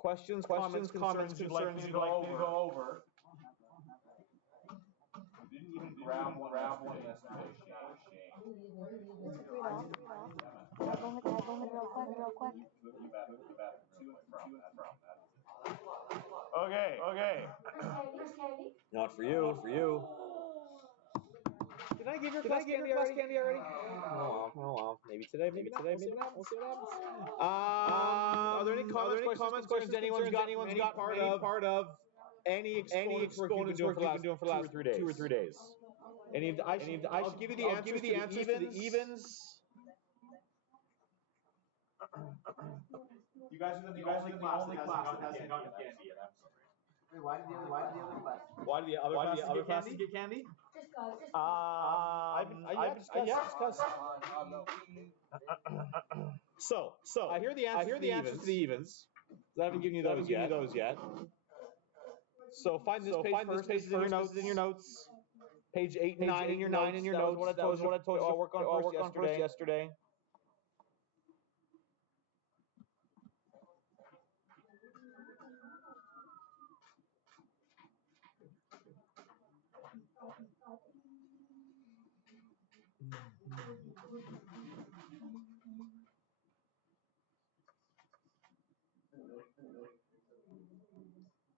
Questions, comments, concerns you'd like me to go over. You didn't even grab one yesterday, Shane. Real quick. To and from. Okay. Here's candy. Not for you. Did I give your class candy already? Oh well. Maybe today, maybe not. We'll see what happens. Are there any comments, questions anyone's got part of any exponents work you've been doing for the last 2 or 3 days? I should give you the answers to the evens. You guys are the only class that hasn't gotten candy yet. I'm sorry. Why did the other classes get candy? Just go. I've discussed. So I hear the answers to the evens. I haven't given you those yet. So find this page first in your notes. Page 8 and 9 in your notes. That was what I told you to work on first yesterday.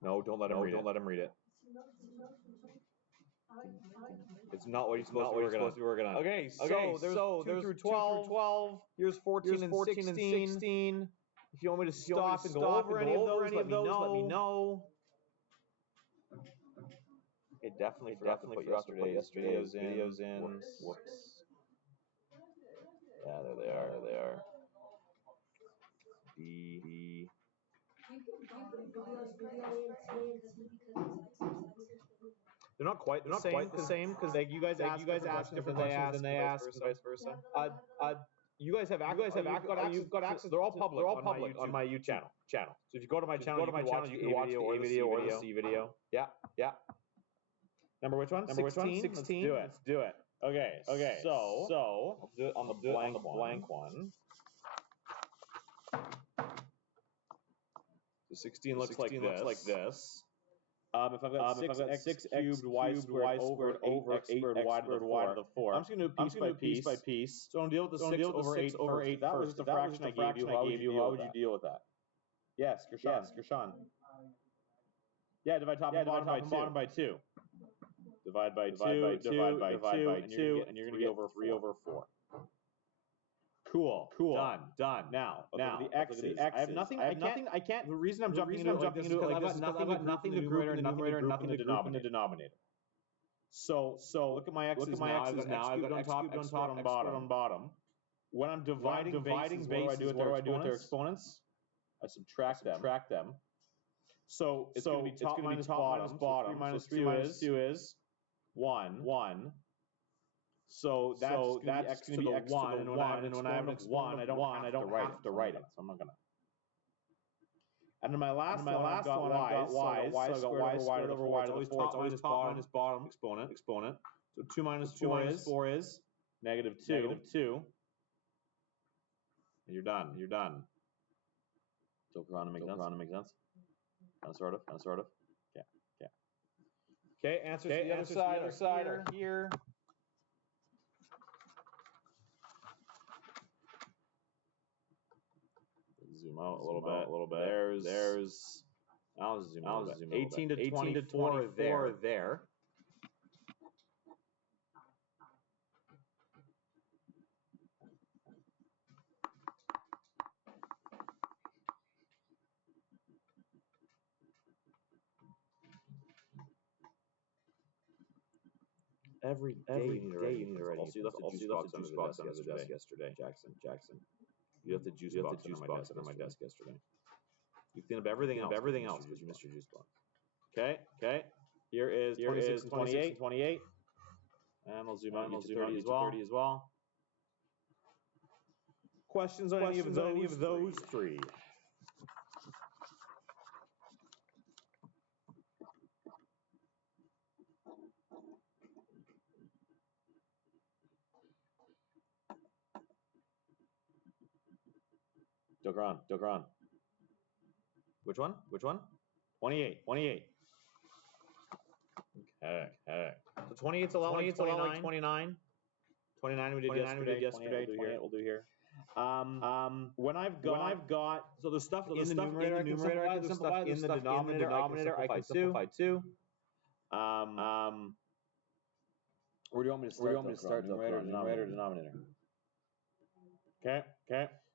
No, don't let him read it. It's not what he's supposed to be working on. Okay, so there's 2 through 12. Here's 14 and 16. If you want me to stop and go over any of those, let me know. It definitely forgot to put yesterday's videos in. Whoops. Yeah, there they are. B. They're not quite the same because you guys ask different questions than they ask, and vice versa. You guys have access. They're all public on my YouTube channel. So if you go to my channel, you can watch the A video or the C video. Yeah. Number which one? 16. Let's do it. Okay. So I'll do it on the blank one. So 16 looks like this. If I've got 6 cubed y squared over 8 squared y to the 4, I'm just going to do piece by piece. So I'm going to deal with the 6 over 8 That was just a fraction I gave you. How would you deal with that? Yes, Gershon. Yeah, divide top and bottom by 2. Divide by 2, divide by 2, and you're going to get over 3 over 4. Cool. Done. Now, the x's. I have nothing. I can't. The reason I'm jumping into it like this is because I've got nothing to group in the numerator and nothing to group in the denominator. So look at my x's now. I've got x cubed on top and bottom. When I'm dividing bases, what do I do with their exponents? I subtract them. So it's going to be top minus bottom. So 3 minus 2 is 1. So that's going to be x to the 1, and when I have an exponent of 1, I don't have to write it. So I'm not going to. And in my last one, I've got y. So I've got y squared over y to the 4. It's always top minus bottom exponent. So 2 minus 4 is negative 2. And you're done. So trying to make sense? Sort of. Yeah. Okay, answers to the other side are here. Zoom out a little bit. There's. I'll zoom out. 18 to 24 there. Every day you need to ready. Also, you left the juice box under the desk yesterday. Jackson. You left the juice box under my desk yesterday. You clean up everything else, but you missed your juice box. Okay. Here is 26 and 28. And I'll zoom out and I'll zoom 30 as well. Questions on any of those three? Dogran. Which one? 28. Okay. So 28's a lot like 29. 29 we did yesterday. 28 we'll do here. When I've got so the stuff in the numerator I can simplify. In the denominator I can simplify too. Where do you want me to start? Numerator or denominator? Okay.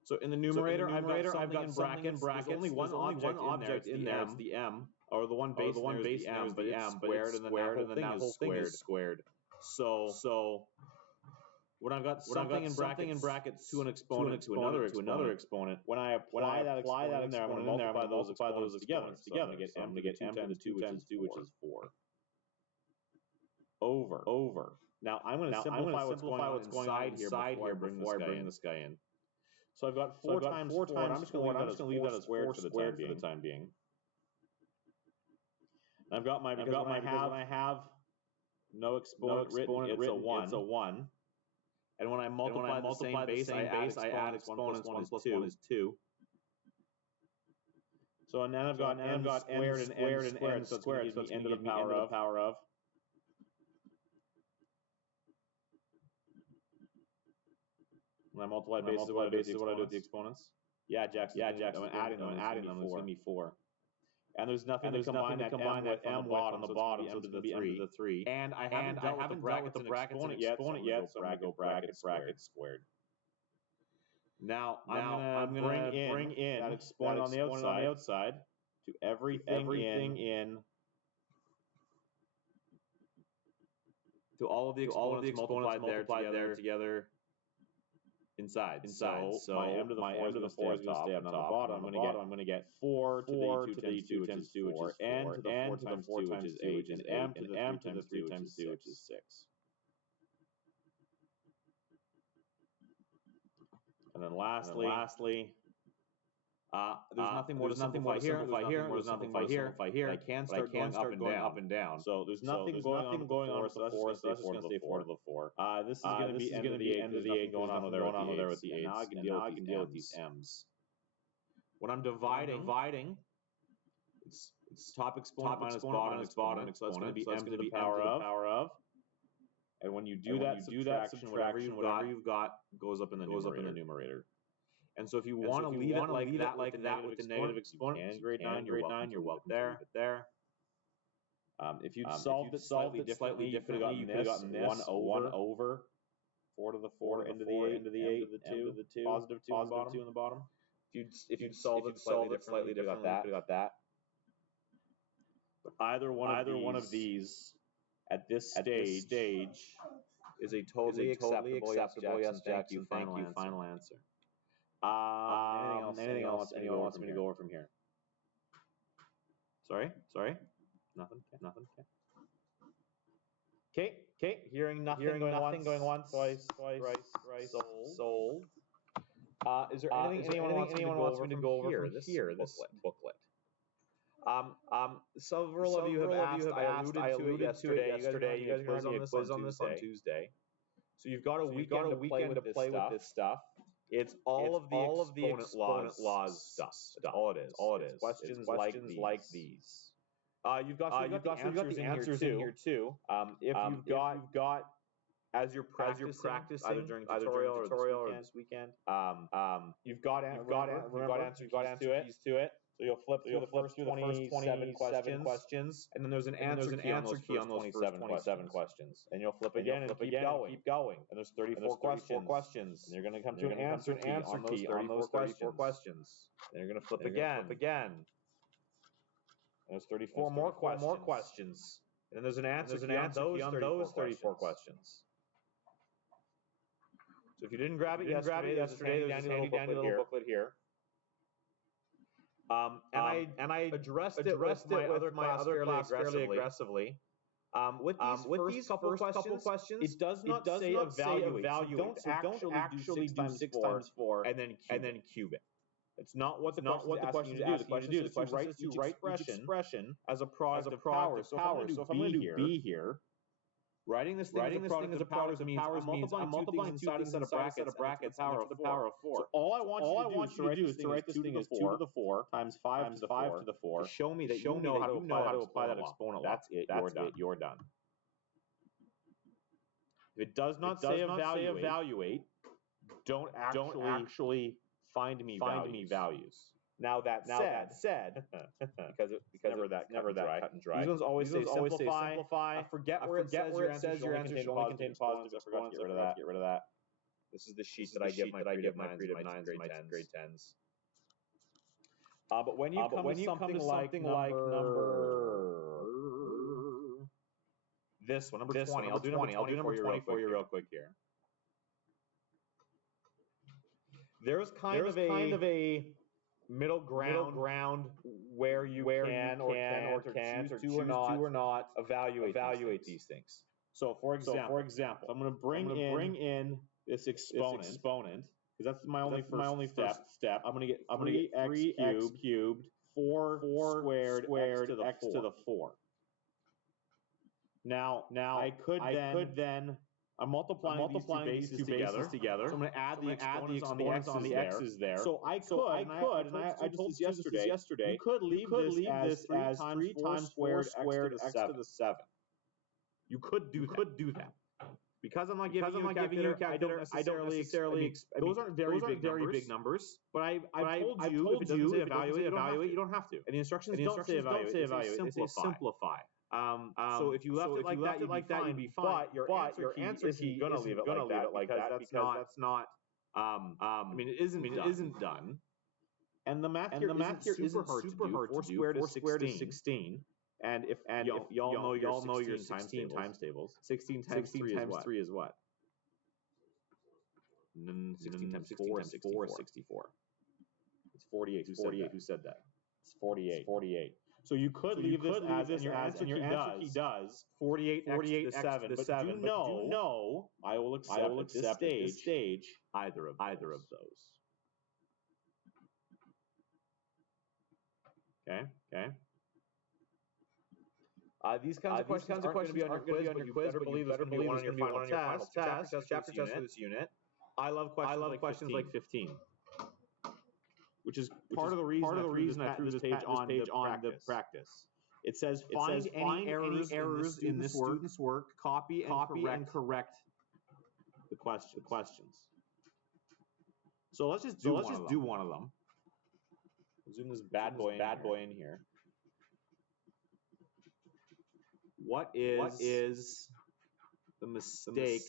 So in the numerator, I've got something in brackets. There's only one object in there. It's the m, or the one base. The one base there is the m, but it's squared, and then that whole thing is squared. So when I've got something in brackets to an exponent to another exponent, when I apply that exponent in there, I'm going to multiply those exponents together. So I'm going to get m to the 2 times 2, which is 4. Over. Now I'm going to simplify what's going on inside here before I bring this guy in. So I've got 4 times 4. I'm just going to leave that as squared for the time being. I've got my because I have no exponent written, it's a 1. And when I multiply the same base, I add exponents. 1 plus 1 is 2. So and then I've got n squared and n squared, so it's going to give me n to the power of. When I multiply bases, what I do with the exponents? Yeah, Jackson. I'm adding them. It's going to be 4. And there's nothing to combine that m with on the bottom, so it's going to be m to the 3. And I haven't dealt with the brackets exponent yet, so I'm going to go bracket squared. Now I'm going to bring in that exponent on the outside to everything in to all of the exponents multiplied there together. Inside. So my m to the 4 is going to stay on top. And on the bottom, I'm going to get 4 to the 2 times 2, which is 4. N to the 4 times 2, which is 8. And m to the 3 times 2, which is 6. And then lastly, there's nothing more to simplify here. There's nothing more to simplify here. I can start going up and down. So there's nothing going on with the 4, so that's just going to stay 4 to the 4. This is going to be end of the 8 going on there with the 8. Now I can deal with these m's. When I'm dividing, it's top exponent minus bottom exponent, so that's going to be m to the power of. And when you do that subtraction, whatever you've got goes up in the numerator. And so if you want to leave it like that with the negative exponent, in grade 9, you're welcome to leave it there. If you'd solved it slightly differently, you could have gotten this 1 over 4 to the 4 into the 8, into the 8, to the 2, positive 2 on the bottom. If you'd solved it slightly differently, you could have got that. But either one of these at this stage is a totally acceptable. Yes, Jackson. Thank you. Final answer. Anything else anyone wants me to go over from here? Sorry? Nothing. Okay. Hearing nothing going once, twice, sold. Is there anything anyone wants me to go over from here? This booklet. Several of you have asked. I alluded to it yesterday. You guys are going to have a quiz on this on Tuesday. So you've got a weekend to play with this stuff. It's all of the exponent laws stuff. That's all it is. It's questions like these. You've got the answers in here too. If you've got as you're practicing either during tutorial or this weekend, you've got answer keys to it. So you'll flip through the first 27 questions, and then there's an answer key on those first 27 questions. And you'll flip again and keep going. And there's 34 questions. And you're going to come to an answer key on those 34 questions. And you're going to flip again. And there's 34 more questions. And then there's an answer key on those 34 questions. So if you didn't grab it yesterday, there's a handy little booklet here. And I addressed it with my other class fairly aggressively. With these first couple questions, it does not say evaluate. So don't actually do 6 times 4 and then cube it. It's not what the question is asking you to do. The question says to write each expression as a product of power. So if I'm going to do B here, Writing this thing as a product means I'm multiplying two things inside a set of brackets to the power of 4. So all I want you to do is to write this thing as 2 to the 4 times 5 to the 4 to show me that you know how to apply that exponent law. That's it. You're done. If it does not say evaluate, don't actually find me values. Now that said, because it's never that cut and dry. These ones always say simplify. I forget where it says your answer should only contain positive exponents. I forgot to get rid of that. This is the sheet that I give my creative nines and my grade 10s. But when you come to something like number this one, number 20, I'll do number 20 for you real quick here. There's kind of a middle ground where you can or can't choose to or not evaluate these things. So for example, I'm going to bring in this exponent because that's my only first step. I'm going to get 3x cubed 4 squared x to the 4. Now I could then I'm multiplying these two bases together. So I'm going to add the exponents on the x's there. So I could, and I told this yesterday, you could leave this as 3 times 4 squared x to the 7. You could do that. Because I'm not giving you a calculator, I don't necessarily those aren't very big numbers. But I told you if it doesn't say evaluate, you don't have to. And the instructions don't say evaluate, they say simplify. So if you left it like that, you'd be fine. But your answer key gonna leave it like that because that's not. I mean, it isn't done. And the math here isn't super hard to do. 4 squared is 16. And if y'all know your 16 times tables, 16 times 3 is what? 16 times 4 is 64. It's 48. Who said that? It's 48. So you could leave this as, and your answer key does 48 x to the 7. But do know I will accept at this stage either of those. Okay. These kinds of questions aren't going to be on your quiz, but you better believe it's going to be one on your final chapter test for this unit. I love questions like 15. Which is part of the reason I threw this page on the practice. It says find any errors in this student's work, copy and correct the questions. So let's just do one of them. We'll zoom this bad boy in here. What is the mistake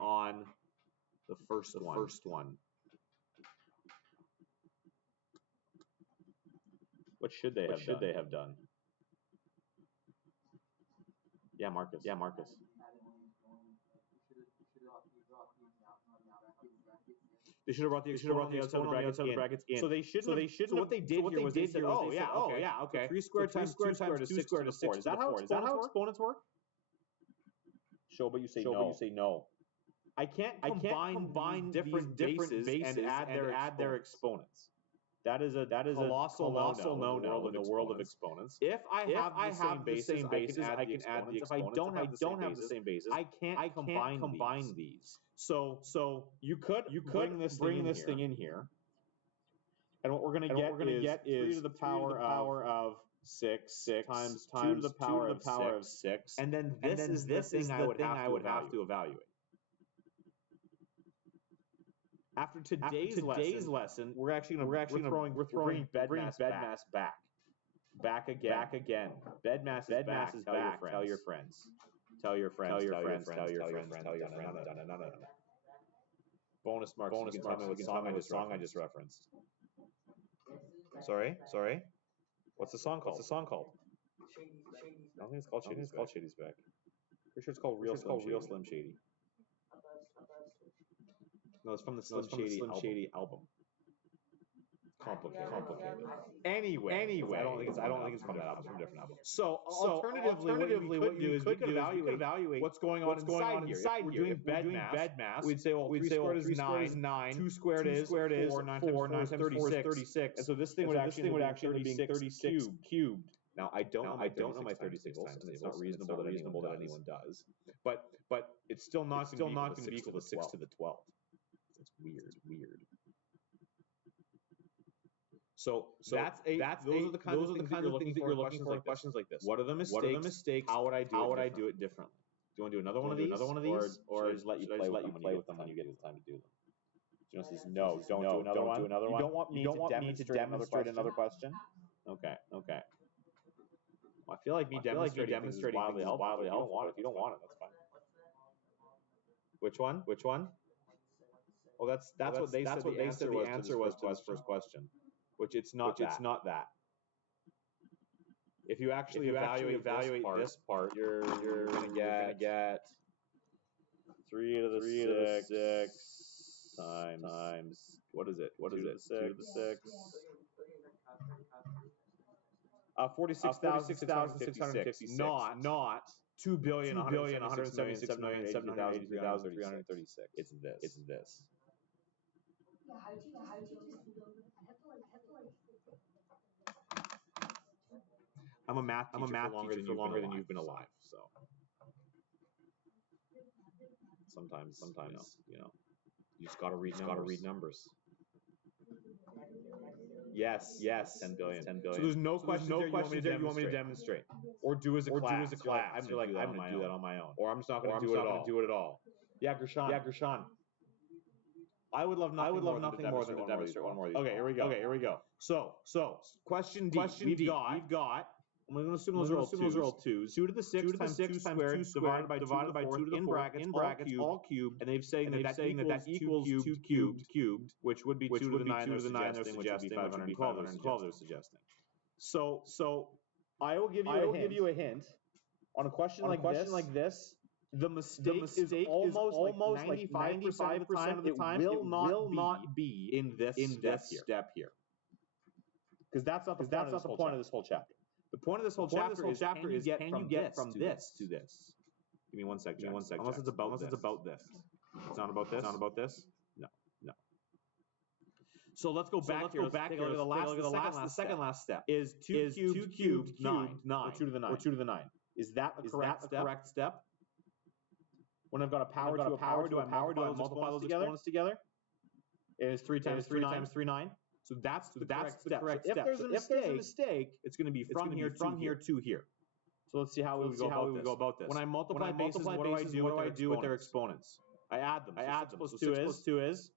on the first one? What should they have done? Yeah, Marcus. They should have brought the outside the brackets in. So they shouldn't. So what they did here was they said, okay. 3 squared times 2 squared is 6 to the 4. Is that how exponents work? Show, but you say no. I can't combine different bases and add their exponents. That is a colossal no-no in the world of exponents. If I have the same bases, I can add the exponents. If I don't have the same bases, I can't combine these. So you could bring this thing in here. And what we're going to get is 3 to the power of 6 times 2 to the power of 6. And then this is the thing I would have to evaluate. After today's lesson, we're throwing bed mass back again. Bed mass is back. Tell your friends. Bonus marks. You can tell me what song I just referenced. Sorry. What's the song called? I don't think it's called Shady's Back. Pretty sure it's called Real Slim Shady. No, it's from the Slim Shady album. Complicated. Anyway, I don't think it's from that album. It's from a different album. So alternatively, what you do is we could evaluate what's going on inside here. If we're doing bed mass, we'd say 3 squared is 9, 2 squared is 4, 9 times 4 is 36. And so this thing would actually be 36 cubed. Now I don't know my 36 times tables, and it's not reasonable that anyone does. But it's still not going to be equal to 6 to the 12th. It's weird. So those are the kind of things that you're looking for in questions like this. What are the mistakes? How would I do it differently? Do you want to do another one of these, or should I just let you play with them when you get the time to do them? Jonas says, no, don't do another one. You don't want me to demonstrate another question? Okay. Well, I feel like me demonstrating things is wildly helpful, but if you don't want it, that's fine. Which one? Well, that's what they said the answer was to this first question, which it's not that. If you actually evaluate this part, you're going to get 3 to the 6 times, what is it? 2 to the 6. 46,656. Not 2,176,783,336. It's this. I'm a math teacher for longer than you've been alive. So sometimes you just got to read numbers. Yes, 10 billion. So there's no questions there you want me to demonstrate. Or do as a class. I'm going to do that on my own. Or I'm just not going to do it at all. Yeah, Gershon. I would love nothing more than to demonstrate one more of these. Okay, here we go. So question D. We've got. I'm going to assume those are all 2s. 2 to the 6 times 2 squared divided by 2 to the 4th in brackets all cubed. And they've saying that equals 2 cubed, which would be 2 to the 9 they're suggesting, which would be 512 they're suggesting. So I will give you a hint. On a question like this, the mistake is almost like 95% of the time, it will not be in this step here. Because that's not the point of this whole chapter. The point of this whole chapter is can you get from this to this? Give me 1 sec, Jack. Unless it's about this. It's not about this? No. So let's go back here. Take a look at the second last step. Is 2 cubed 9. Or 2 to the 9. Is that a correct step? When I've got a power to a power, do I multiply those exponents together? It is 3 times 3 9. So that's the correct step. If there's a mistake, it's going to be from here to here. So let's see how we go about this. When I multiply bases, what do I do with their exponents? I add them. 6 plus 2 is.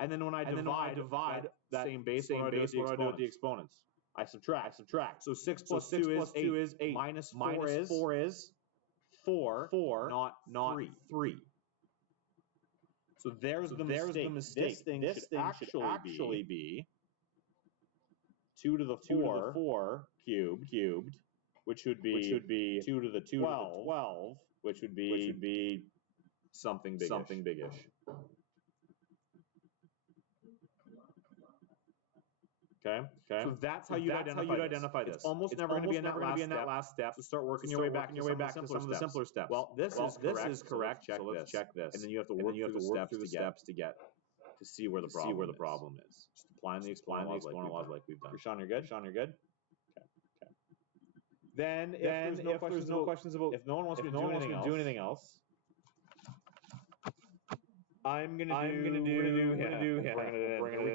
And then when I divide that same base, what do I do with the exponents? I subtract. So 6 plus 2 is 8. Minus 4 is 4, not 3. So there's the mistake. This thing should actually be 2 to the 4 cubed, which would be 2 to the 12, which would be something biggish. Okay. So that's how you identify this. It's almost never going to be in that last step. So start working your way back to some of the simpler steps. Well, this is correct. So let's check this. And then you have to work through the steps to get to see where the problem is. Just applying the exponent laws like we've done. Sean, you're good? Okay. Then if there's no questions about if no one wants to do anything else, I'm gonna do. Here we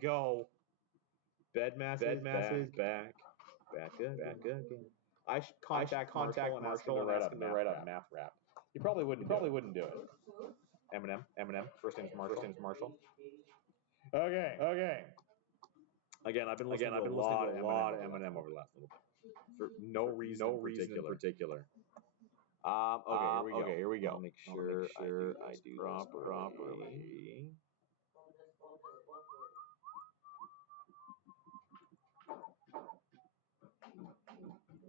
go. Bed mass is back again. I should contact Marshall and ask him to write up a math rap. He probably wouldn't do it. Eminem. First name's Marshall. Okay. Again, I've been listening to a lot of Eminem over the last little bit. For no reason in particular. Okay, here we go. I'll make sure I do this properly.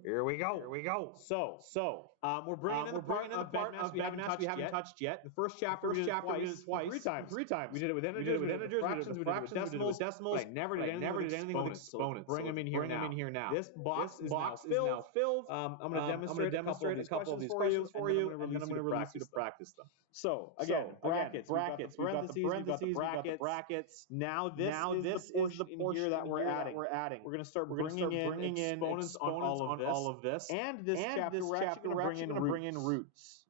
Here we go. So we're bringing in the part of bedmass we haven't touched yet. The first chapter we did it twice. Three times. We did it with integers, we did it with fractions, we did it with decimals. But I never did anything with exponents. Bring them in here now. This box is now filled. I'm going to demonstrate a couple of these questions for you, and then I'm going to release you to practice them. So again, brackets. We've got the parentheses, we've got the brackets. Now this is the portion that we're adding. We're going to start bringing in exponents on all of this. And this chapter, we're actually going to bring in roots.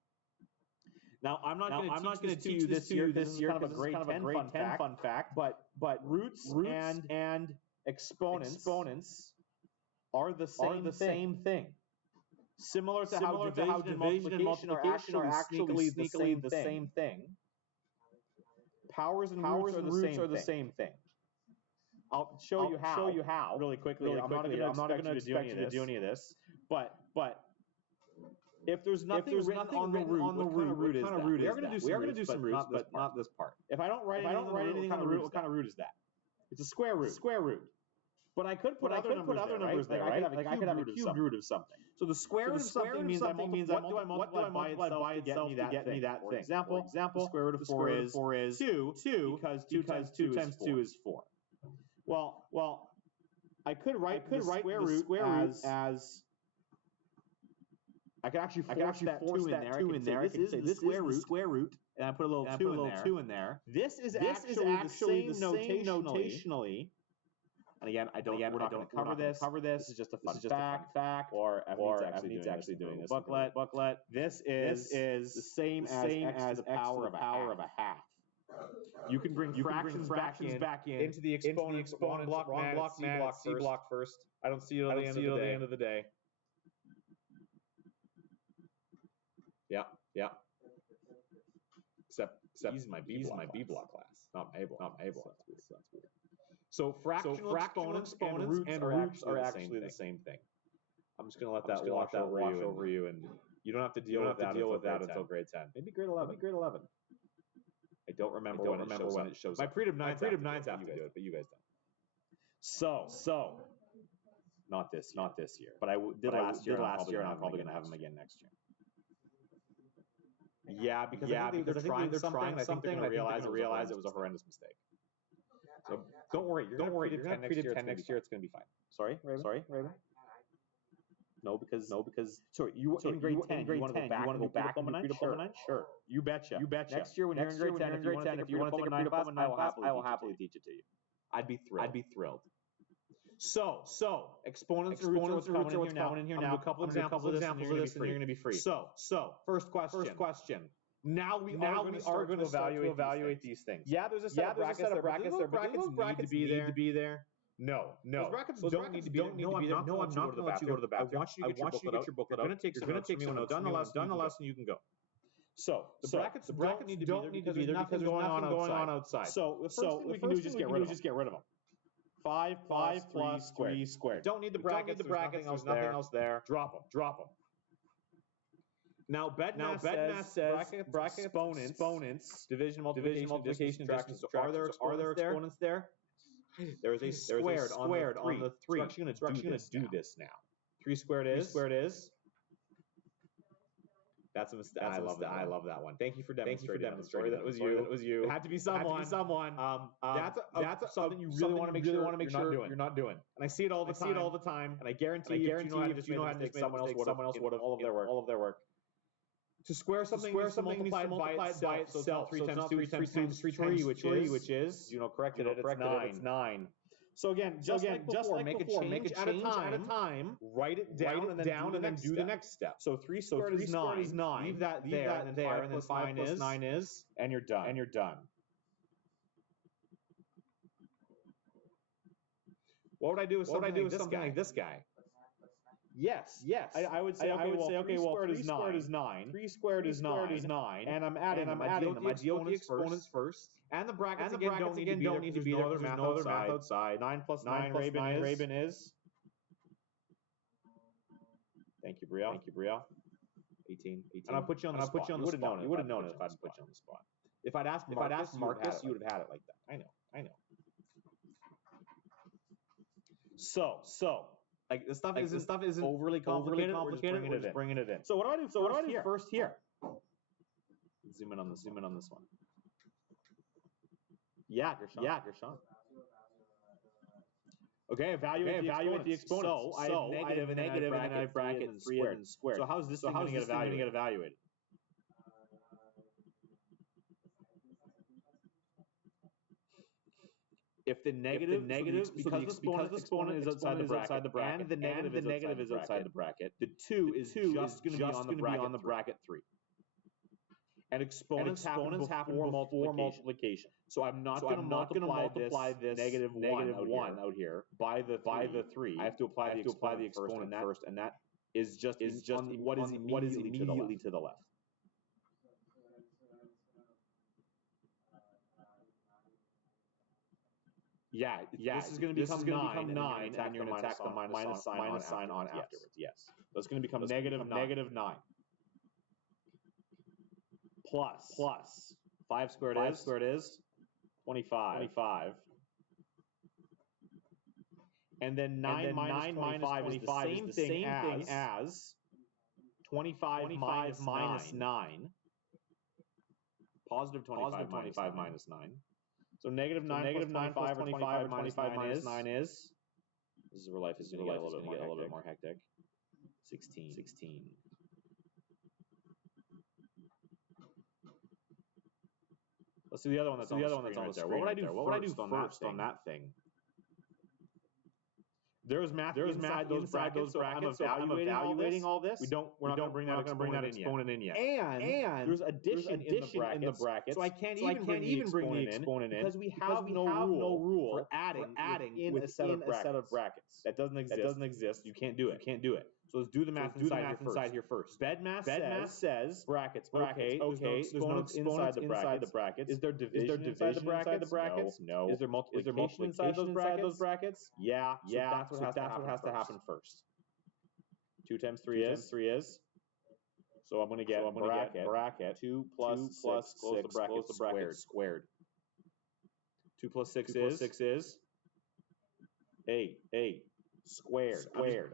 Now, I'm not going to teach you this year. This is kind of a grade 10 fun fact. But roots and exponents are the same thing. Similar to how division and multiplication are actually the same thing. Powers and roots are the same thing. I'll show you how really quickly. I'm not going to expect you to do any of this. But if there's nothing written on the root, what kind of root is that? We are going to do some roots, but not this part. If I don't write anything on the root, what kind of root is that? It's a square root. But I could put other numbers there, right? I could have a cubed root of something. So the square root of something means what do I multiply by itself to get me that thing? For example, the square root of 4 is 2 because 2 times 2 is 4. Well, I could write the square root as I could actually force that 2 in there. I could say this is the square root, and I put a little 2 in there. This is actually the same notationally. And again, we're not going to cover this. This is just a fun fact. Or F needs actually doing this booklet. This is the same as x to the power of a half. You can bring fractions back in into the exponent block, C block first. I don't see it at the end of the day. Yeah. Except he's my B block class, not my A block. That's weird. So fractional exponents and roots are actually the same thing. I'm just going to let that wash over you, and you don't have to deal with that until grade 10. Maybe grade 11. I don't remember when it shows up. My prelim 9s have to do it, but you guys don't. So not this year. But I did last year, and I'm probably going to have them again next year. Yeah, because I think they're trying something. I think they're going to realize it was a horrendous mistake. So don't worry. You're going to treat 10 next year. It's going to be fine. Sorry, Raven. No, because in grade 10, you want to go back and do diploma 9? Sure. You betcha. Next year when you're in grade 10, if you want to take a diploma 9 class, I will happily teach it to you. I'd be thrilled. So exponents and roots are what's coming in here now. A couple examples of this, and you're going to be free. So first question. Now we are going to evaluate these things. Yeah, there's a set of brackets there, but those brackets need to be there. No. Those brackets don't need to be there. No, I'm not going to let you go to the bathroom. I want you to get your booklet out. You're going to take some notes. Done the lesson, you can go. So the brackets don't need to be there because there's nothing going on outside. So the first thing we can do is just get rid of them. 5 plus 3 squared. Don't need the brackets. There's nothing else there. Drop them. Now, BEDMAS says bracket exponents, division, multiplication, subtraction. So are there exponents there? There is a squared on the 3. So I'm going to do this now. 3 squared is? That's a mistake. I love that one. Thank you for demonstrating. That was you. It had to be someone. That's something you really want to make sure you're not doing. And I see it all the time. And I guarantee you, if you know how to make someone else would have all of their work. To square something needs to multiply by itself. So it's not 3 times 3, which is, corrected it, it's 9. So again, just like before, make a change at a time, write it down, and then do the next step. So 3 squared is 9. Leave that there, and then 5 plus 9 is, and you're done. What would I do with something like this guy? Yes. I would say, 3 squared is 9. 3 squared is 9. And I'm adding them. I deal with the exponents first. And the brackets again don't need to be there. There's no other math outside. 9 plus 9, Raven is. Thank you, Bria. 18. And I'll put you on the spot. You would have known it if I'd put you on the spot. If I'd asked Marcus, you would have had it like that. I know. So Like this stuff isn't overly complicated. We're just bringing it in. So what do I do? First here? Zoom in on this one. Yeah, Gershon. Okay, evaluate the exponents. So I have negative and then I have bracket 3 and then squared. So how's this thing going to get evaluated? If the negative, because the exponent is outside the bracket, and the negative is outside the bracket, the 2 is just going to be on the bracket 3. And exponents happen before multiplication. So I'm not going to multiply this negative 1 out here by the 3. I have to apply the exponent first, and that is just what is immediately to the left. Yeah. This is going to become 9, and you're going to attack the minus sign on afterwards. Yes. So it's going to become negative 9. Plus 5 squared is 25. And then 9 minus 25 is the same thing as 25 minus 9. Positive 25 minus 9. So negative 9 plus 25 minus 9 is, this is where life is going to get a little bit more hectic. 16. Let's do the other one that's on the screen. What would I do first on that thing? There's math inside those brackets, so I'm evaluating all this. We're not going to bring that exponent in yet. And there's addition in the brackets, so I can't even bring the exponent in because we have no rule for adding within a set of brackets. That doesn't exist. You can't do it. So let's do the math inside here first. BEDMAS says brackets. Okay. There's no exponents inside the brackets. Is there division inside the brackets? No. Is there multiplication inside those brackets? Yeah. So that's what has to happen first. 2 times 3 is. So I'm going to get bracket 2 plus 6 close the bracket squared. 2 plus 6 is 8. Squared.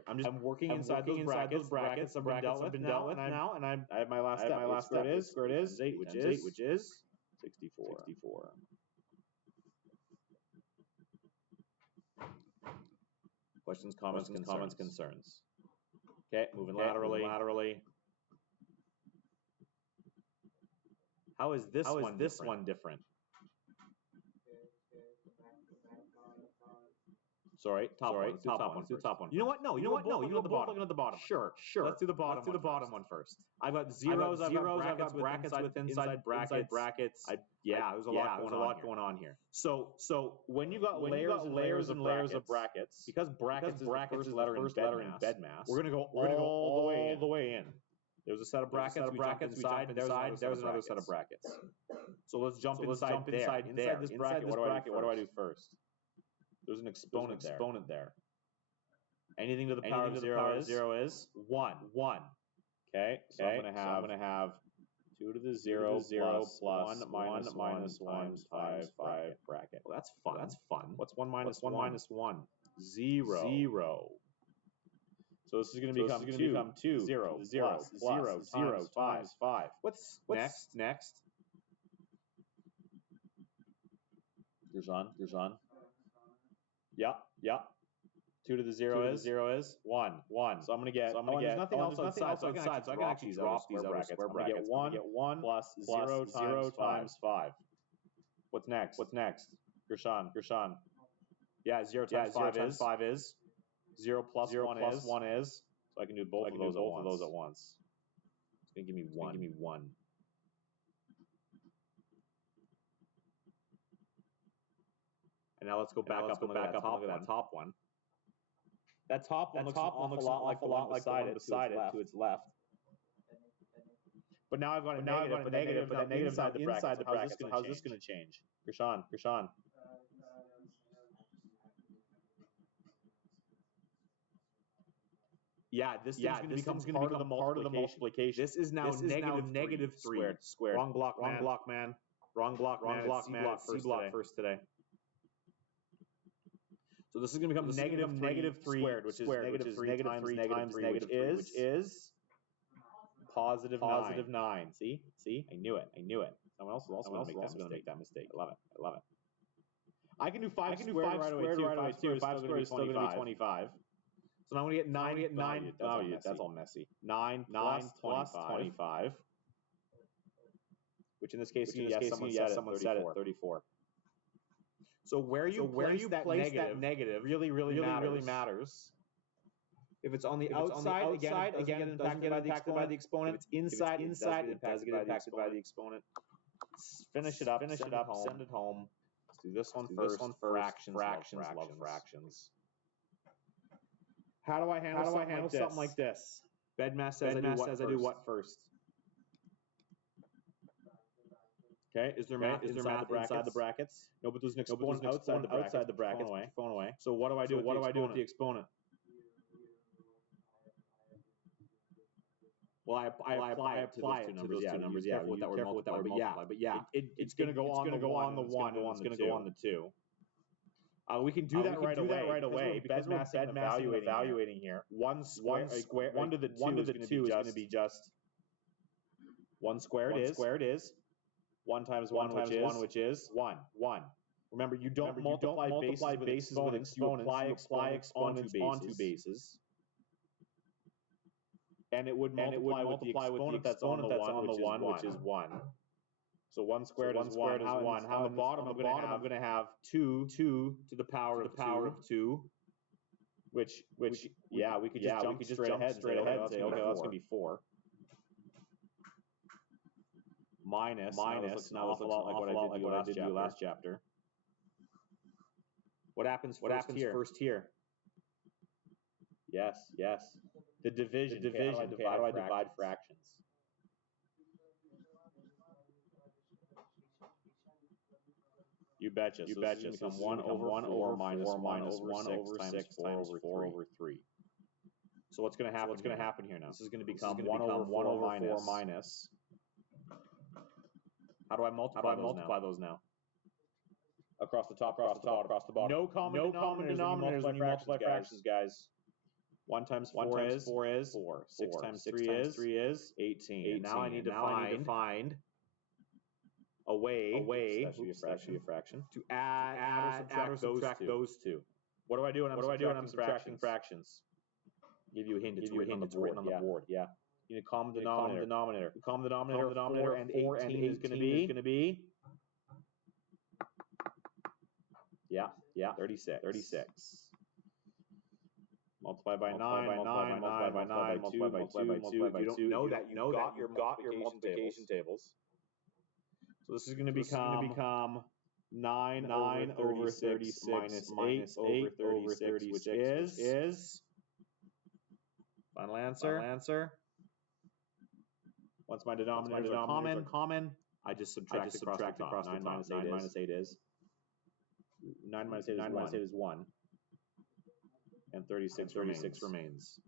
I'm working inside those brackets. I've been dealt with now, and I have my last step. Squared is 8, which is 64. Questions, comments, concerns. Okay, moving laterally. How is this one different? Sorry, top one. You know what? No. You go looking at the bottom. Sure. Let's do the bottom one first. I've got zeros. I've got brackets with inside brackets. There's a lot going on here. So when you got layers of brackets, because brackets is the first letter in BEDMAS, we're gonna go all the way in. There's a set of brackets. We jump inside. There's another set of brackets. So let's jump inside there. Inside this bracket, what do I do first? There's an exponent there. Anything to the power of 0 is 1. Okay. So I'm going to have 2 to the 0 plus 1 minus 1 times 5 bracket. Well, that's fun. What's 1 minus 1? 0. So this is going to become 2. 0 times 5. What's next? Gershon. Yep. 2 to the 0 is 1. So I'm going to get. There's nothing else outside, so I can actually drop these brackets. I'm going to get 1 plus 0 times 5. What's next? Gershon. Yeah, 0 times 5 is 0 plus 1 is. So I can do both of those at once. It's going to give me 1. And now let's go back up and look at that top one. That top one looks an awful lot like the one beside it to its left. But now I've got a negative, but that negative inside the bracket. How's this going to change? Gershon. Yeah, this is going to become part of the multiplication. This is now negative 3 squared. Wrong block, man. C block first today. So this is going to become negative 3 squared, which is negative 3 times negative 3, which is positive 9. See? I knew it. Someone else is also going to make that mistake. I love it. I can do 5 squared right away, too. 5 squared is still going to be 25. So now I'm going to get 9. That's all messy. 9 plus 25. Which in this case, someone said it, 34. So where you place that negative really matters. If it's on the outside, again, it doesn't get impacted by the exponent. If it's inside, it does get impacted by the exponent. Finish it up, send it home. Let's do this one first. Fractions, love fractions. How do I handle something like this? BEDMAS says I do what first? Okay, is there math inside the brackets? No, but there's an exponent outside the brackets. Put your phone away. So what do I do with the exponent? Well, I apply it to those two numbers. Yeah, careful with that word multiply. But yeah, it's going to go on the 1, and it's going to go on the 2. We can do that right away because we're evaluating here. 1 to the 2 is going to be just 1 squared is 1 times 1, which is 1. Remember, you don't multiply bases with exponents. You apply exponents onto bases. And it would multiply with the exponent that's on the 1, which is 1. So 1 squared is 1. On the bottom, I'm going to have 2 to the power of 2. Which yeah, we could just jump straight ahead and say, okay, that's going to be 4. Minus. Now this looks an awful lot like what I did do last chapter. What happens first here? Yes. The division. How do I divide fractions? You betcha. So 1 over minus 1 over 6 times 4 over 3. So what's going to happen here now? This is going to become 1 over 4 minus. How do I multiply those now? Across the top, across the bottom. No common denominators when you multiply fractions, guys. 1 times 4 is 4. 6 times 3 is 18. And now I need to find a way, actually a fraction, to add or subtract those two. What do I do when I'm subtracting fractions? Give you a hint. It's written on the board. Yeah. You need a common denominator. The common denominator and 18 is going to be yeah, 36. Multiply by 9, multiply by 9, multiply by 2, multiply by 2. You know that you've got your multiplication tables. So this is going to become 9 over 36 minus 8 over 36, which is final answer. Once my denominators are common, I just subtract across the top. 9 minus 8 is 1. And 36 remains.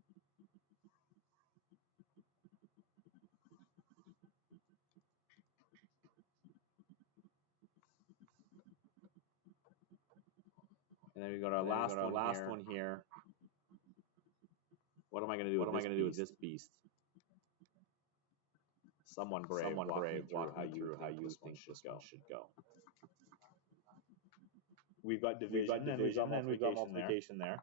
And then we go to our last one here. What am I going to do with this beast? Someone brave, walk how you think this should go. We've got division, and we've got multiplication there.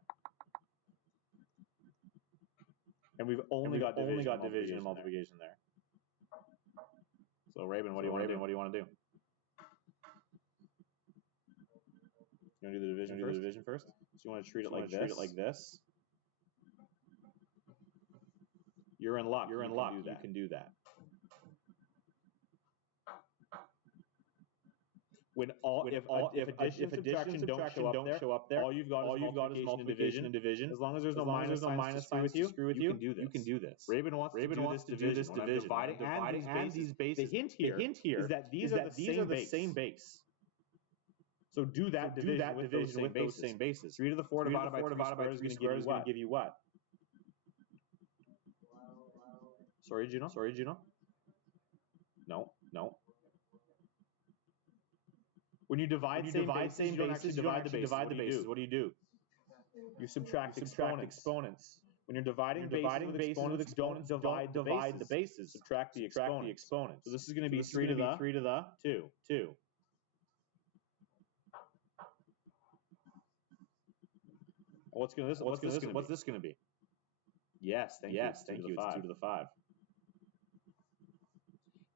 And we've only got division and multiplication there. So Raven, what do you want to do? You want to do the division first? So you want to treat it like this? You're in luck. You can do that. If addition and subtraction don't show up there, all you've got is multiplication and division. As long as there's no minus signs to screw with you, you can do this. Raven wants to do this division. Dividing and these bases. The hint here is that these are the same base. So do that division with those same bases. 3 to the 4 divided by 3 squares is going to give you what? Sorry, Juno. No. When you divide same bases, you don't actually divide the bases. What do you do? You subtract exponents. When you're dividing bases with exponents, don't divide the bases. Subtract the exponents. So this is going to be 3 to the 2. What's this going to be? Yes, thank you. It's 2 to the 5.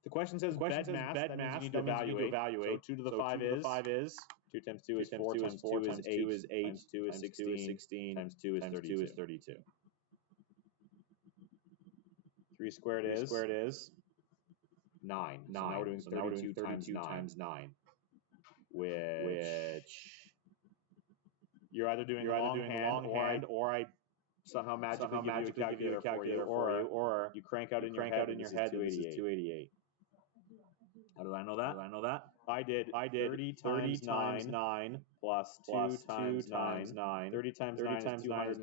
The question says bed mass. That means you need to evaluate. So 2 to the 5 is 2 times 2 is 4 times 2 is 8 times 2 is 16 times 2 is 32. 3 squared is 9. So now we're doing 32 times 9, which you're either doing longhand or I somehow magically give you a calculator for you, or you crank out in your head this is 288. How did I know that? I did 30 times 9 plus 2 times 9. 30 times 9 is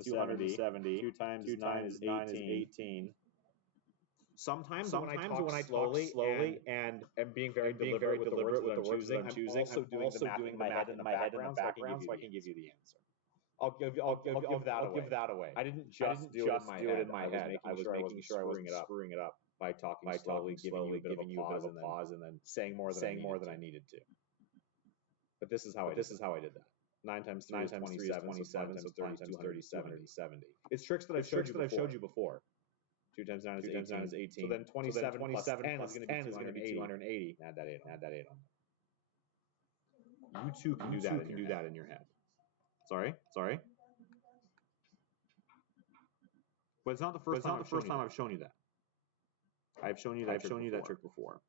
270. 2 times 9 is 18. Sometimes when I talk slowly and am being very deliberate with the words that I'm choosing, I'm also doing the math in my head in the background so I can give you the answer. I'll give that away. I didn't just do it in my head. I was making sure I wasn't screwing it up by talking slowly, giving you a bit of a pause, and then saying more than I needed to. But this is how I did that. 9 times 3 is 27, so 37. It's tricks that I've showed you before. 2 times 9 is 18. So then 27 plus 10 is going to be 280. Add that 8 on. You too can do that in your head. Sorry. But it's not the first time I've shown you that. I've shown you that trick before.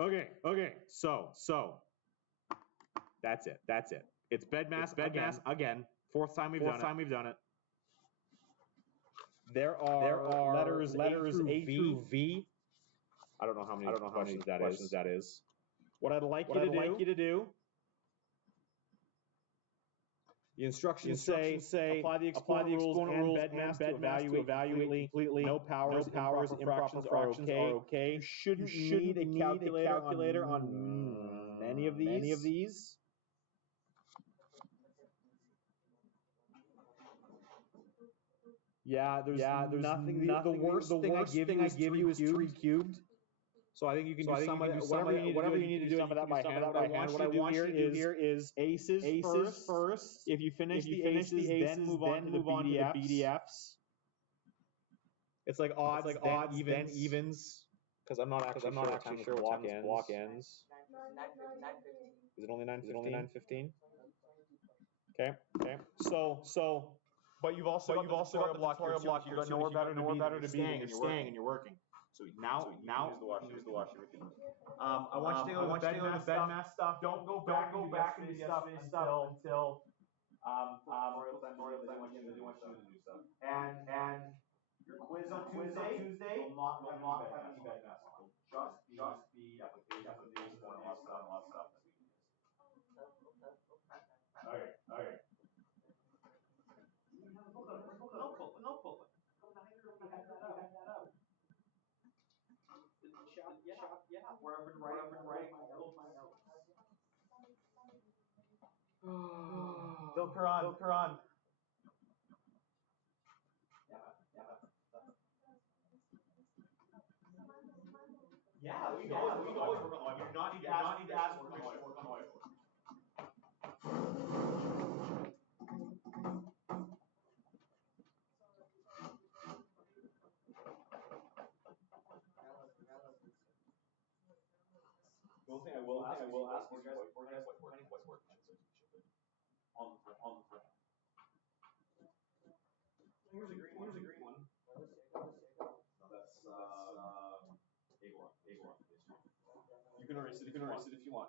Okay. So that's it. It's bed mass again. Fourth time we've done it. There are letters A through V. I don't know how many questions that is. What I'd like you to do. The instructions say apply the exponent rules and bed mass to evaluate completely. No powers, improper fractions are okay. You shouldn't need a calculator on any of these. Yeah, there's nothing. The worst thing I give you is 3 cubed. So I think you can do whatever you need to do some of that by hand. What I want you to do here is aces first. If you finish the aces, then move on to the BDFs. It's like odds, then evens. Because I'm not actually sure what time block ends. Is it only 9:15? Okay. So, but you've also got the tutorial block. You've got nowhere better to be than staying and you're working. So now you can use the washer. I want you to go with the bed mass stuff. Don't go back into this stuff until tutorial time. I want you to do stuff. And your quiz on Tuesday will not have any bed mass. It will just be application based on lots of stuff. Okay. No pull it. Yeah, wherever writing my notes. Bill Quran. Yeah, we always work on the whiteboard. You do not need to ask permission to work on the whiteboard. The only thing I will ask is you guys whiteboard pens on the front. Here's a green one. No, that's A1. You can erase it if you want.